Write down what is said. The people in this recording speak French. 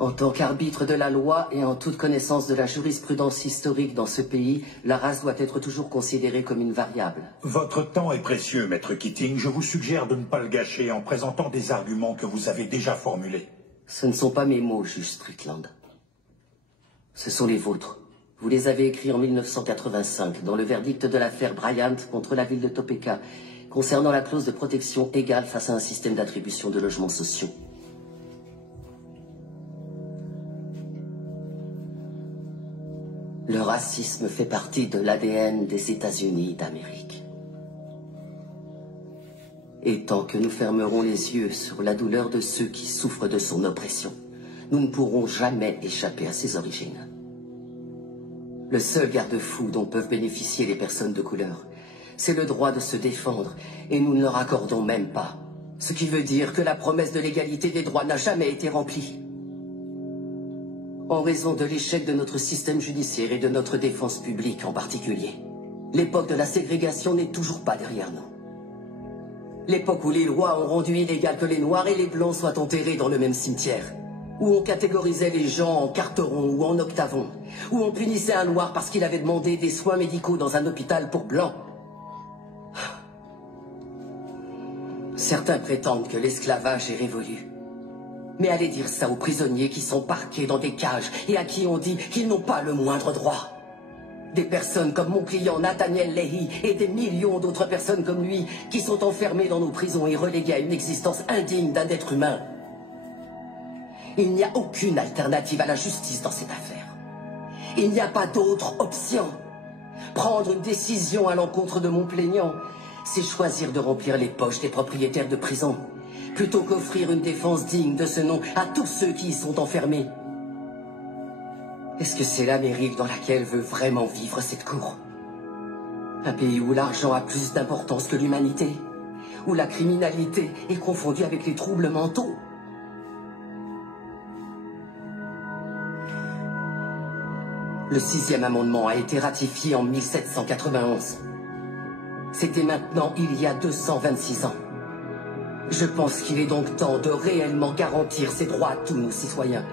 En tant qu'arbitre de la loi et en toute connaissance de la jurisprudence historique dans ce pays, la race doit être toujours considérée comme une variable. Votre temps est précieux, Maître Keating. Je vous suggère de ne pas le gâcher en présentant des arguments que vous avez déjà formulés. Ce ne sont pas mes mots, juge Strickland. Ce sont les vôtres. Vous les avez écrits en 1985, dans le verdict de l'affaire Bryant contre la ville de Topeka, concernant la clause de protection égale face à un système d'attribution de logements sociaux. Le racisme fait partie de l'ADN des États-Unis d'Amérique. Et tant que nous fermerons les yeux sur la douleur de ceux qui souffrent de son oppression, nous ne pourrons jamais échapper à ses origines. Le seul garde-fou dont peuvent bénéficier les personnes de couleur, c'est le droit de se défendre, et nous ne leur accordons même pas. Ce qui veut dire que la promesse de l'égalité des droits n'a jamais été remplie. En raison de l'échec de notre système judiciaire et de notre défense publique en particulier. L'époque de la ségrégation n'est toujours pas derrière nous. L'époque où les lois ont rendu illégal que les Noirs et les Blancs soient enterrés dans le même cimetière. Où on catégorisait les gens en carterons ou en octavons. Où on punissait un Noir parce qu'il avait demandé des soins médicaux dans un hôpital pour Blancs. Certains prétendent que l'esclavage est révolu. Mais allez dire ça aux prisonniers qui sont parqués dans des cages et à qui on dit qu'ils n'ont pas le moindre droit. Des personnes comme mon client Nathaniel Leahy et des millions d'autres personnes comme lui qui sont enfermées dans nos prisons et reléguées à une existence indigne d'un être humain. Il n'y a aucune alternative à la justice dans cette affaire. Il n'y a pas d'autre option. Prendre une décision à l'encontre de mon plaignant, c'est choisir de remplir les poches des propriétaires de prisons, plutôt qu'offrir une défense digne de ce nom à tous ceux qui y sont enfermés. Est-ce que c'est l'Amérique dans laquelle veut vraiment vivre cette cour? Un pays où l'argent a plus d'importance que l'humanité? Où la criminalité est confondue avec les troubles mentaux? Le 6e amendement a été ratifié en 1791. C'était maintenant il y a 226 ans. Je pense qu'il est donc temps de réellement garantir ces droits à tous nos citoyens.